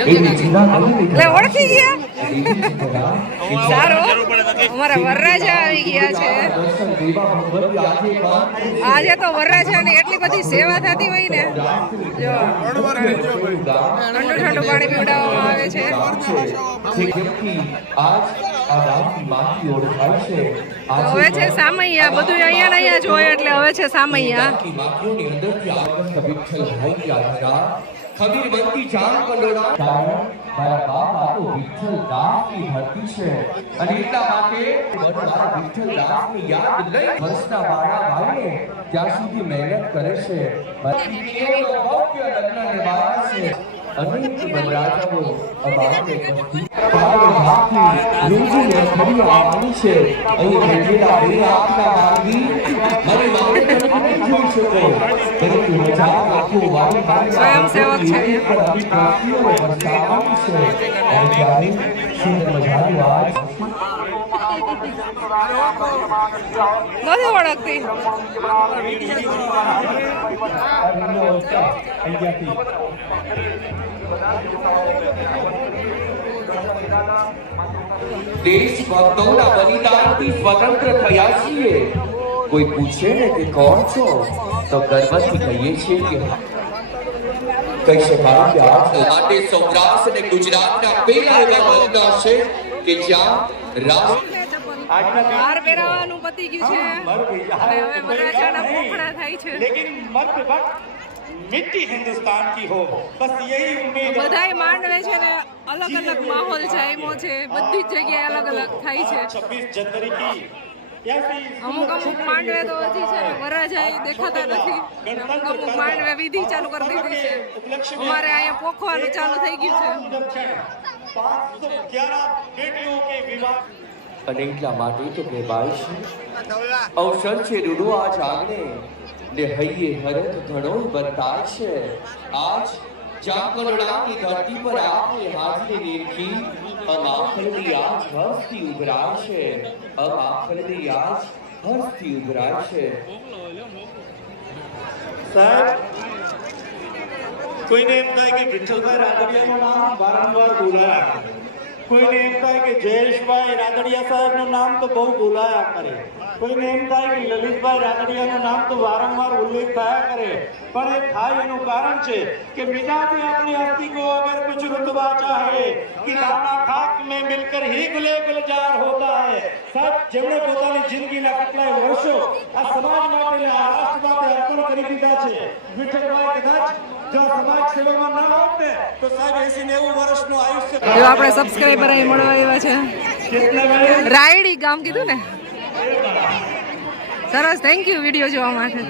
એટલે ઓળખી ગયા સારું અમારા વરરાજા આવી ગયા છે આજે તો વરરાજાની એટલી બધી સેવા થતી હોય ને જો ઠંડુ ઠંડુ પાણી પીવડાવવામાં આવે છે હવે છે સામૈયા બધું અહીંયા અહીંયા જોયે એટલે હવે છે સામૈયા खबीर बनती जान कंडोड़ा मारा बापा तो विठ्ठल दास की धरती છે અને એટલા માટે મારા વિઠ્ઠલ દાસ ની યાદ લઈ વર્ષના બાળા ભાઈને ત્યાં સુધી મહેનત કરે છે મારી કેવળ ભવ્ય લગ્ન નિભાવે છે અનેક બદરાજાઓ અબાને પહોંચી રૂજી રખડી આવવાની છે અહીં ભેગેલા બે આપના માંગી મને મારે તમે જોઈ શકો પરંતુ મજા આખો વાળી મારી સ્વયંસેવક છે નથી ઓળખતી દેશભક્તોના બલિદાનથી સ્વતંત્ર થયા છીએ કોઈ પૂછે ને કે કોણ છો તો ગર્વથી કહીએ છીએ કે કહી શકાય કે આ માટે સૌરાષ્ટ્ર અને ગુજરાતના પેલા એવા મહિના છે કે જ્યાં હાર પહેરાવાનું પતી ગયું છે અને હવે વરરાજાના પોખડા થાય છે लेकिन मर्द वक्त मिट्टी हिंदुस्तान की हो बस यही उम्मीद બધાય માંડવે છે ને અલગ અલગ માહોલ જામ્યો છે બધી જ જગ્યાએ અલગ અલગ થાય છે 26 जनवरी की અમુક અમુક માંડવે તો હજી છે ને વરરાજા દેખાતા નથી અમુક અમુક માંડવે વિધિ ચાલુ કરી દીધી છે અમારે અહીંયા પોખવાનું ચાલુ થઈ ગયું છે 511 बेटियों के विवाह અને એટલા માટે તો કહેવાય છે અવસર છે રૂડો આજ આંગણે ને હૈયે હરખ ઘણો બનતા છે આજ જામકંડોળાની ધરતી પર આપને હાથે નીરખી અમાખલની આજ હસ્તી ઉભરાય છે અમાખલની આજ હસ્તી ઉભરાય છે સાહેબ કોઈને એમ થાય કે વિઠ્ઠલભાઈ રાદડિયાનું નામ વારંવાર બોલાયા કોઈને એમ થાય કે જયેશભાઈ રાદડિયા સાહેબનું નામ તો બહુ બોલાયા કરે કોઈને એમ થાય કે લલિતભાઈ રાદડિયાનું નામ તો વારંવાર ઉલ્લેખ થયા કરે પણ એ થાય એનું કારણ છે કે मिटाते अपनी हस्ती को अगर कुछ रुतबा चाहे कि दाना खाक में मिलकर ही गुले गुलजार होता है સાહેબ જેમણે પોતાની જિંદગીના કેટલાય વર્ષો આ સમાજ માટે આ રાષ્ટ્ર માટે અર્પણ કરી દીધા છે વિઠ્ઠલભાઈ કદાચ જો સમાજ સેવામાં ન હોત ને તો સાહેબ 80-90 વર્ષનું આયુષ્ય જો આપણે સબસ્ક્રાઇબર અહીં મળવા આવ્યા છે રાયડી ગામ કીધું ને સરસ થેન્ક યુ વિડીયો જોવા માટે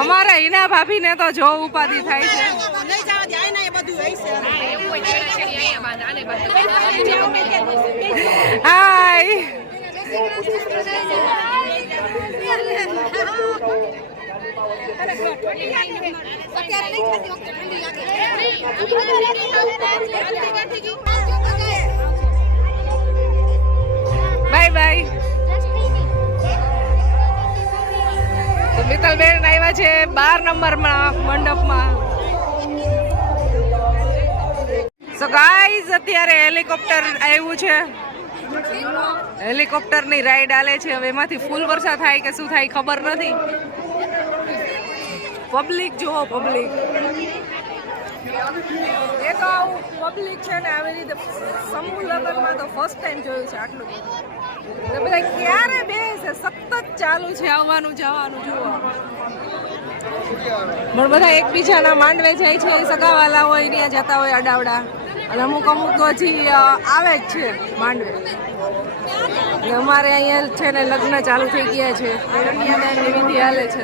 અમારા હિના ભાભી ને તો જો ઉપાધિ થાય છે હાય બાય બાય તો મિત્તલબેન આવ્યા છે 12 નંબરમાં મંડપમાં સો ગાઈઝ અત્યારે હેલિકોપ્ટર આવ્યું છે હેલિકોપ્ટરની રાઈડ આલે છે હવે એમાંથી ફૂલ વર્ષા થાય કે શું થાય ખબર નથી પબ્લિક જુઓ પબ્લિક એ તો આવું પબ્લિક છે ને આવી રીતે સમૂહ લગ્નમાં તો ફર્સ્ટ ટાઈમ જોયું છે આટલું બધા ક્યારે બેસે સતત ચાલુ છે આવવાનું જવાનું જોવા પણ બધા એકબીજાના માંડવે જાય છે, સગાવાલા હોય ત્યાં જતા હોય અડાવડા, અને અમુક અમુક તો હજી આવે જ છે માંડવે. અને અમારે અહીંયા છે ને લગ્ન ચાલુ થઈ ગયા છે, કન્યાદાનની વિધિ હાલે છે.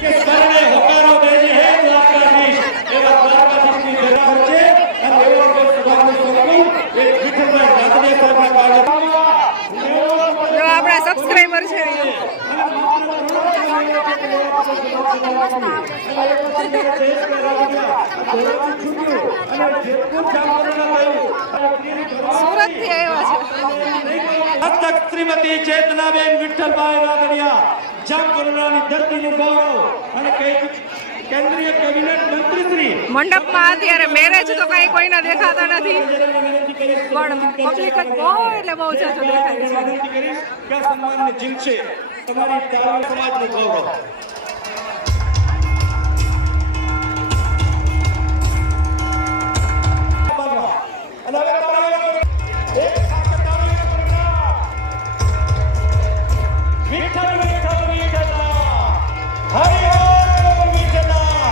કે સર્વે હોકારો દેજે હે દ્વારકાધીશ, એવા દ્વારકાધીશની જરા વચ્ચે અને એવો સભાનું સંકુલ એ વિઠ્ઠલભાઈ રાદડિયા સાહેબના કારણે જો આપણા સબસ્ક્રાઇબર છે. સુરત થી આવ્યા છે. હસ્તક શ્રીમતી ચેતનાબેન વિઠ્ઠલભાઈ રાદડિયા, જામકંડોળાની ધરતીનું ગૌરવ અને કેન્દ્રીય કેબિનેટ મંત્રી શ્રી. મંડપમાં અત્યારે મેરેજ તો કઈ કોઈના દેખાતા નથી, પણ પબ્લિક જ બહુ એટલે બહુ જાજો દેખાય છે. વિનંતી કરીશ કે આ સન્માનને જીલશે તમારી તાળી સમાજનું ગૌરવ. અને હવે એક સાથે તાળીઓ કરતા. વિઠ્ઠલ વિઠ્ઠલ વિઠ્ઠલા, હરિ ઓમ વિઠ્ઠલા.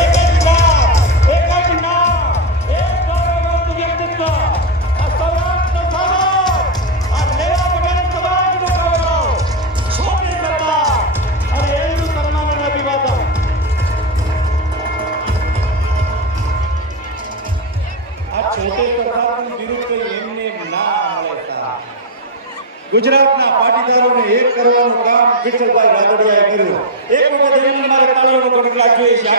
એક જ નામ, એક જ નામ, એક ગૌરવવંત વ્યક્તિત્વ. આ સૌરાષ્ટ્રનો સમાજ, આ લેવા વગર સમાજનો ગૌરવ, છોડી સરદાર અને એમનું સન્માન અને અભિવાદન. આ છોટે સરદારનું બિરુદ કંઈ એમને ના મળે સાહેબ. ગુજરાતના પાટીદારોને એક કરવાનું કામ વિઠ્ઠલભાઈ રાદડિયાએ કર્યું. એક વખત એમને મારે તાળીઓનો ગણગડાટ જોઈએ છે.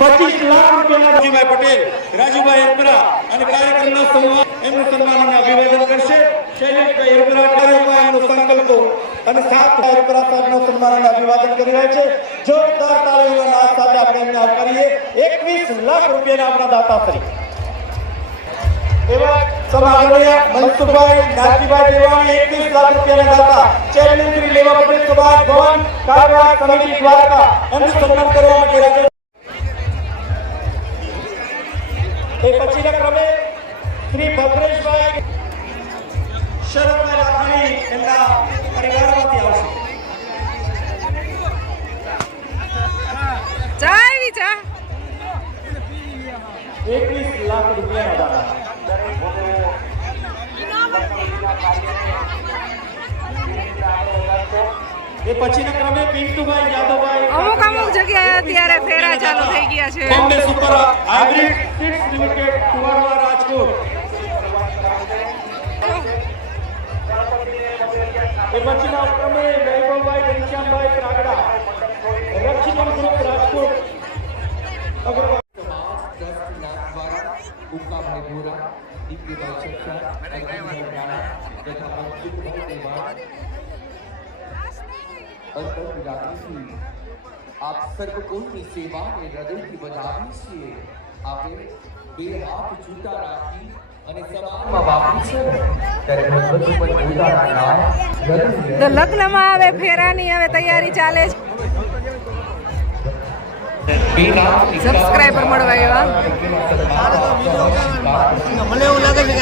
25 લાખ રૂપિયાના રાજુભાઈ પટેલ, રાજુભાઈ એરપરા અને કાર્યક્રમના સન્માન એમનું સન્માન અને અભિવાદન કરશે. શૈલેષભાઈ એરપરા કાર્યમાં એમનો સંકલ્પો અને 7 એરપરા સાહેબનું સન્માન અને અભિવાદન કરી રહ્યા છે. જોરદાર તાળીઓના નાદ સાથે આપણે એમને આવકારીએ. 21 લાખ રૂપિયાના આપણા દાતાશ્રી એવા સમાજોયા મનસુખભાઈ નાથીભાઈ દેવાણી 21 લાખ રૂપિયાના દાતા, ચેરમેન શ્રી લેવા પટેલ સમાજ ભવન કારવા સમિતિ દ્વારકા એમનું સન્માન કરવા માટે રાજ્ય. એ પછીના ક્રમે શ્રી ભદ્રેશભાઈ શરદભાઈ રાઠાણી એમના પરિવારમાંથી આવશે. ચા આવી ચા. 21 લાખ રૂપિયાના દાતા. એ પછીના ક્રમે પિન્ટુભાઈ યાદવભાઈ. અમુક અમુક જગ્યાએ અત્યારે ફેરા ચાલુ થઈ ગયા છે. Bombay super hybrid seeds limited Kuvadva Rajkot. એ પછીના ક્રમે વૈભવભાઈ ઘનશ્યામભાઈ ત્રાગડા, રક્ષિતમ ગ્રુપ રાજકોટ અગ્રવાલ. ઉકાભાઈ ભોરા, દીકરીભાઈ છઠ્ઠા, અગ્નિભાઈ રાણા તથા મનસુખભાઈ દેવાણ અંતર વિરાગી આપ સર્વ કોઈની સેવાને હૃદયથી વધાવીએ છીએ. આપે બે હાથ છૂટા રાખી અને સમાનમાં વાપરી છે ત્યારે ભગવતી પર પોતાના નામ હૃદય. તો લગ્નમાં હવે ફેરાની હવે તૈયારી ચાલે છે. સબસ્ક્રાઇબર મળવા એવા મને એવું લાગે છે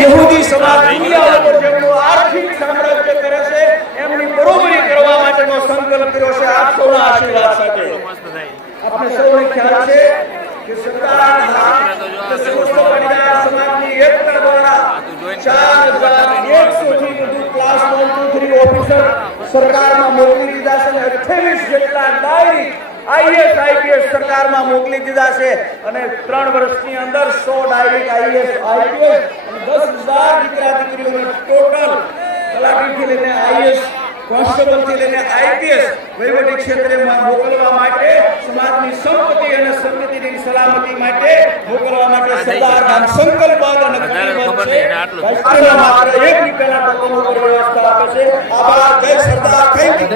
યહૂદી સમાજ દુનિયા ઉપર જેમનું આર્થિક સામ્રાજ્ય કરે છે એમની બરોબરી કરવા માટેનો સંકલ્પ કર્યો છે. આપ સૌના આશીર્વાદ સાથે આપણે સૌને ખ્યાલ છે કે સરકારના સરકારમાં મોકલી દીધા છે અને 28 જેટલા ડાયરેક્ટ આઈએસ આઈપીએસ સરકારમાં મોકલી દીધા છે અને 3 વર્ષની અંદર 100 ડાયરેક્ટ આઈએસ આઈપીએસ અને 10,000 દીકરા દીકરીઓને ટોટલ તલાટીથી લઈને આઈએસ કોન્સ્ટેબલથી લઈને આઈપીએસ વહીવટી ક્ષેત્રમાં મોકલવા માટે સમાજની સંપત્તિ અને સંપત્તિની સલામતી માટે મોકલવા માટે સરદારના સંકલ્પબદ્ધ અને કટિબદ્ધ છે. રાષ્ટ્રના માત્ર 1 રૂપિયાના ટોકન ઉપર વ્યવસ્થા આપે છે. આભાર. જય સરદાર. Thank you.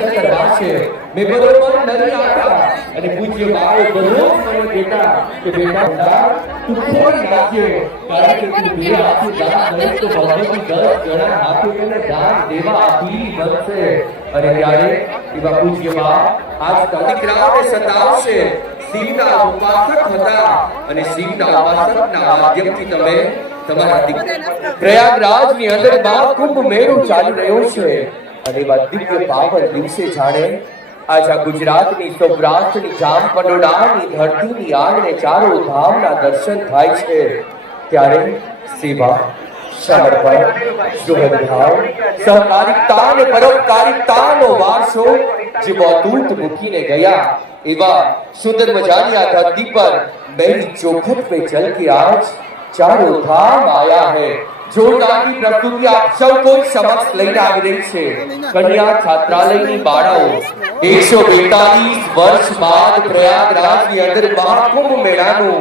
મેં બરોબર નથી આવતા અને પૂજ્ય બાપુ દરરોજ મને કહેતા કે બેટા તું કોઈ નાખે કારણ કે તું બે હાથે દાન દઈશ તો ભગવતી 10 ગણા હાથે તેને દાન દેવા આધી બનશે. અને ત્યારે એવા પૂજ્ય બાપ આજ દીકરાઓને સતાવશે. શિવના ઉપાસક હતા અને શિવના ઉપાસકના માધ્યમથી તમે તમારા પ્રયાગરાજની અંદર મહાકુંભ મેળો ચાલી રહ્યો છે અને એવા દિવ્ય પાવન દિવસે જાણે આજા ગુજરાતની સૌરાષ્ટ્રની જામકંડોળાની ધરતીની આંગણે ચારો ધામના દર્શન થાય છે. ત્યારે સેવા, સમર્પણ, શુભભાવ, સહકારિતા અને પરોપકારિતાનો વારસો જે બહુત મૂકીને ગયા એવા સુંદર મજાની આ ધરતી પર मेरी चौखट पे चल के आज चारों धाम आया है. જોરદારની પ્રસ્તુતિ આપ સૌ કોઈ સમક્ષ લઈને આવી રહી છે. કન્યા છાત્રાલયની બાળાઓ 142 વર્ષ બાદ પ્રયાગરાજની અંદર મહાકુંભ મેળાનું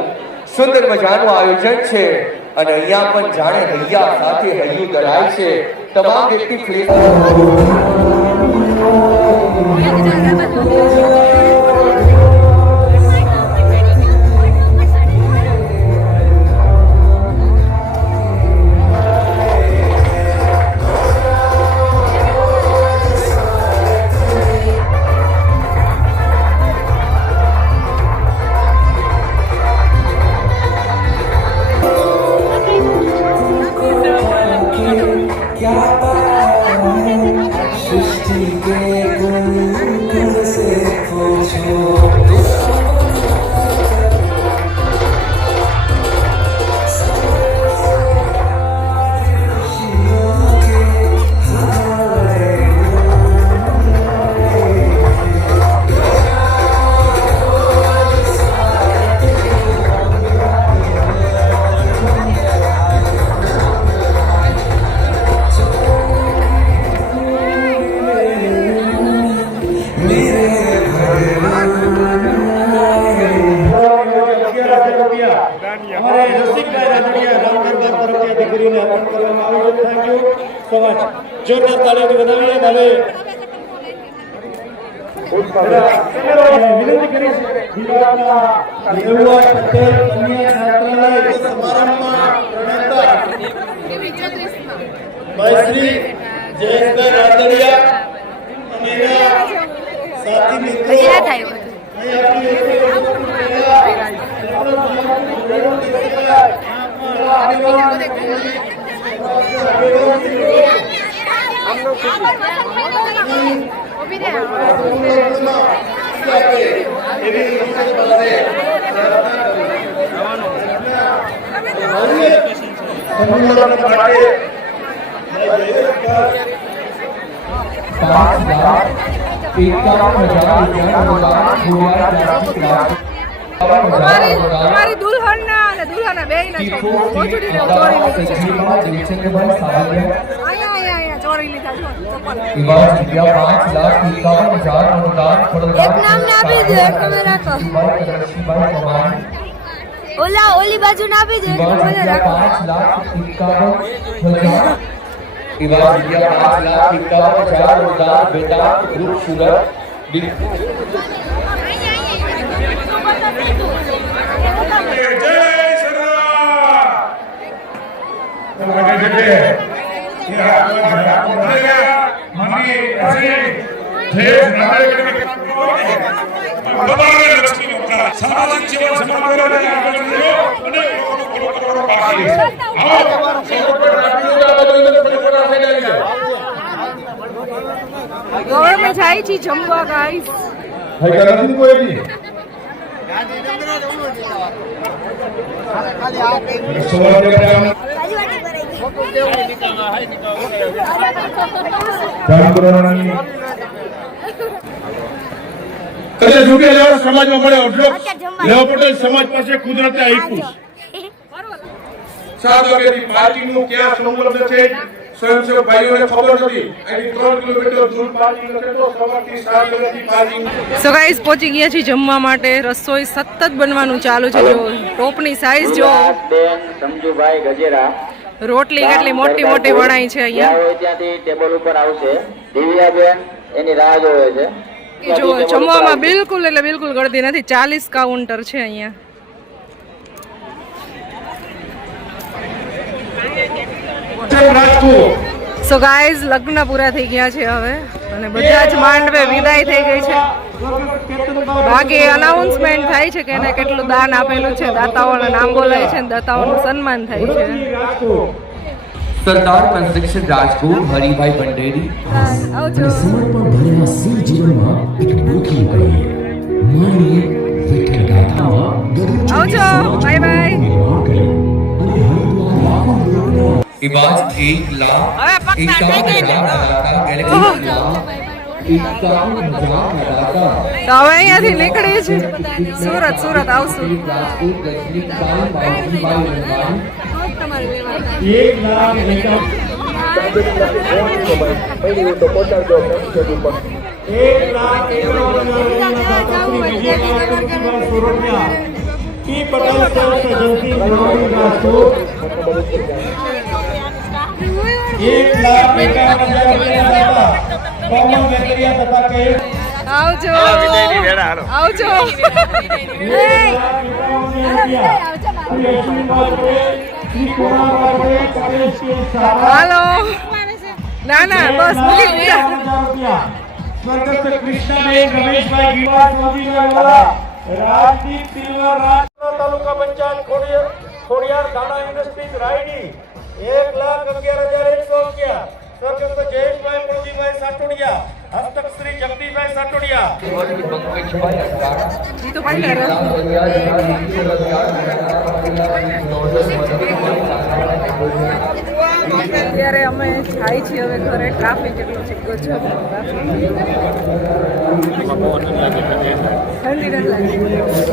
સુંદર મજાનું આયોજન છે અને અહીંયા પણ જાણે હૈયા સાથે હૈયું ધરાય છે. તમામ વ્યક્તિ જોરદાર તાળીઓથી વધાવીએ. હવે વિનંતી કરીશ ગુજરાતના રેવવા પટેલ કન્યા છાત્રાલય સમારંભમાં પ્રણેતા ભાઈ શ્રી જયેશભાઈ રાદડિયા અને એના સાથી મિત્રો અમારી દુલ્હનના અને દુલ્હનના બેયના છોકરા મોજડી ને ચોરી લીધી અહીંયા ચોરી લીધા છો એક નામ ના આપી દે એક તમે રાખો ઓલી બાજુ ના આપી દે એક તમે રાખો 5,51,000 अनुदान बेटा ग्रुप सुरत सामाजिक जीवन ગવર્મેન્ટ જાય છે જમવા ગાઈસ જામકંડોળાની કદાચ રૂપિયા લેવા સમાજમાં મળે એટલો લેવા પટેલ સમાજ પાસે કુદરતે આપ્યું 7 વાગ્યાથી પાર્કિંગનું ક્યાં સંબંધ છે સ્વયંસેવક ભાઈઓને ખબર નથી અહીંથી 3 કિલોમીટર દૂર પાર્કિંગ છે તો સવારથી 7 વાગ્યાથી પાર્કિંગ સો ગાઈસ પહોંચી ગયા છીએ જમવા માટે. રસોઈ સતત બનવાનું ચાલુ છે. જો ટોપની સાઈઝ જો, સમજુભાઈ ગજેરા રોટલી કેટલી મોટી મોટી વણાઈ છે અહીંયા. હોય ત્યાંથી ટેબલ ઉપર આવશે. દિવ્યાબેન એની રાહ જોવે છે. જો જમવામાં બિલકુલ એટલે બિલકુલ ગળદી નથી. 40 કાઉન્ટર છે અહીંયા. સો ગાઈઝ લગ્ન પૂરા થઈ ગયા છે હવે અને બધા જ માંડવે વિદાય થઈ ગઈ છે. બાકી અનાઉન્સમેન્ટ થાય છે કે એને કેટલું દાન આપેલું છે, દાતાઓના નામ બોલાય છે, દાતાઓનું સન્માન થાય છે. સરદાર કન્સ્ટ્રક્શન રાજકોટ હરિભાઈ ભંડેરી આવજો. સમર્પણ ભરેલા સિંહ જીવનમાં એક નોખી પડી માનવીય વિઠ્ઠલ ગાથામાં દરેક આવજો. Bye bye. इबाज 1 लाख 51,000 गैलेक्सी તો હવે અહીંયાથી નીકળી છે સુરત આવશું. 1,51,000 આવજો. આવજો. હાલો. ના બસ મૂકી દીધા. સ્વર્ગસ્થ કૃષ્ણાબેન રમેશભાઈ ગીવાસ મોદીવાલા રાજદીપ સિલ્વર તાલુકા પંચાયત ખોડિયાર દાણા ઇન્ડસ્ટ્રીઝ રાયડી 1,11,100 રૂપિયા. સ્વર્ગસ્થ જયેશભાઈ પ્રદીપભાઈ સાટોડિયા હસ્તક શ્રી જગદીશભાઈ સાટોડિયા. જી તો પાડી લે. અત્યારે અમે જાય છીએ હવે ઘરે. ટ્રાફિક એટલો છે ગજબ. ઠંડી નથી લાગી.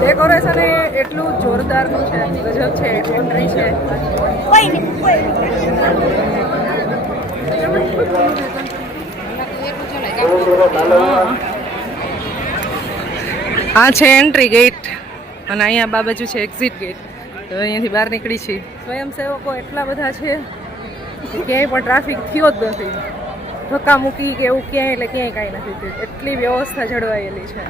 ડેકોરેશન એટલું જોરદારનું છે, ગજબ છે. એન્ટ્રી છે. આ છે એન્ટ્રી ગેટ અને અહીંયા આ બાજુ છે એક્ઝિટ ગેટ. તો અહીંયાથી બહાર નીકળી છીએ. સ્વયંસેવકો એટલા બધા છે કે ક્યાંય પણ ટ્રાફિક થયો જ નથી. ધક્કા મૂકી કે એવું ક્યાંય એટલે ક્યાંય કાંઈ નથી થયું. એટલી વ્યવસ્થા જળવાયેલી છે.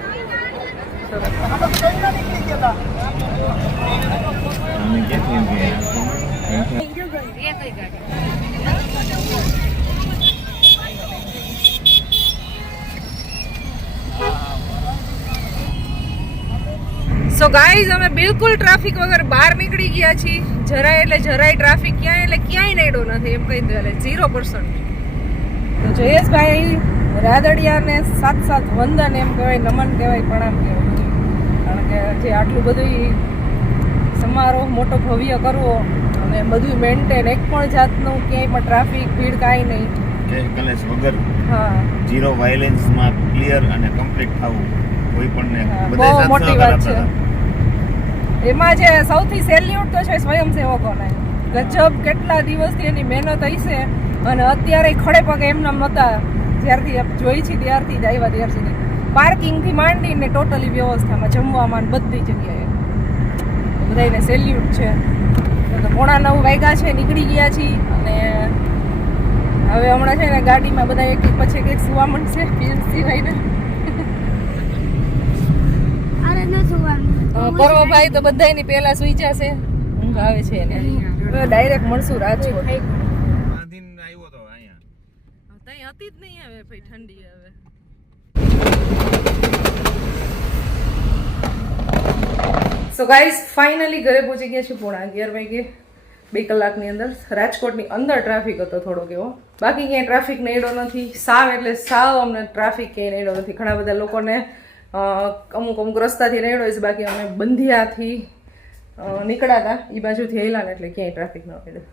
સો ગાઈઝ અમે બિલકુલ ટ્રાફિક વગર બહાર નીકળી ગયા છીએ. જરાય ટ્રાફિક ક્યાંય નડ્યો નથી એમ કહી દે 0%. તો જયેશભાઈ રાદડિયાને સાત વંદન એમ કહેવાય, નમન કહેવાય, પ્રણામ કહેવાય. કારણ કે જે આટલું બધું સમારોહ મોટો ભવ્ય કરવો અને બધું મેન્ટેન, એક પણ જાતનું ક્યાંય પણ ટ્રાફિક ભીડ કાંઈ નહીં, કલેશ વગર, હા, ઝીરો વાયલેન્સમાં ક્લિયર અને કમ્પ્લીટ થવું કોઈ પણ બહુ મોટી વાત છે. એમાં જે સૌથી સેલ્યુટ તો છે સ્વયંસેવકોને. ગજબ કેટલા દિવસથી એની મહેનત હશે અને અત્યારે ખડે પગે એમના નહોતા. જ્યારથી જોઈ છે ત્યારથી જ આવ્યા ત્યાર સુધી પાર્કિંગથી માંડીને ટોટલી વ્યવસ્થામાં, જમવામાં બધી જગ્યાએ બધાને સેલ્યુટ છે. તો 8:45 વાગ્યા છે, નીકળી ગયા છીએ અને હવે હમણાં છે ને ગાડીમાં બધા એક પછી એક સુવા મળશે. પીએમસીભાઈને પર્વભાઈ તો બધાની પહેલા સુઈ જશે, ઊંઘ આવે છે એને. ડાયરેક્ટ મળશું રાજકોટ. હતી જ નહીં આવે ભાઈ, ઠંડી આવે. સો ગાઈઝ ફાઇનલી ઘરે પહોંચી ગયા છે 11:30 વાગે. 2 કલાકની અંદર. રાજકોટની અંદર ટ્રાફિક હતો થોડોક એવો, બાકી ક્યાંય ટ્રાફિક નડ્યો નથી. સાવ એટલે સાવ અમને ટ્રાફિક ક્યાંય નડ્યો નથી. ઘણા બધા લોકોને અમુક રસ્તાથી નડ્યો છે, બાકી અમે બંધિયાથી નીકળ્યા હતા એ બાજુથી આવેલા ને એટલે ક્યાંય ટ્રાફિક ન પડ્યો.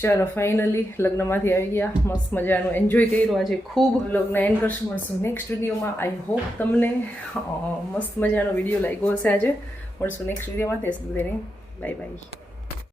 ચાલો ફાઇનલી લગ્નમાંથી આવી ગયા, મસ્ત મજાનું એન્જોય કર્યું આજે ખૂબ. લગ્ન એન્ડ કરશું, મળશું નેક્સ્ટ વિડીયોમાં. આઈ હોપ તમને મસ્ત મજાનો વિડીયો લાગ્યો હશે આજે. મળશું નેક્સ્ટ વિડીયોમાં. ત્યાં સુધી બાય બાય.